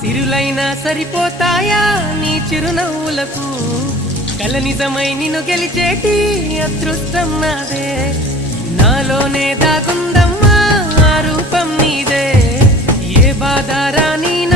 సిరులైనా సరిపోతాయా నీ చిరునవ్వులకు కల నిజమై నిన్ను గెలిచేటి అదృష్టం నాదే నాలోనే దాగుందమ్మా ఆ రూపం నీదే ఏ బాధ రాని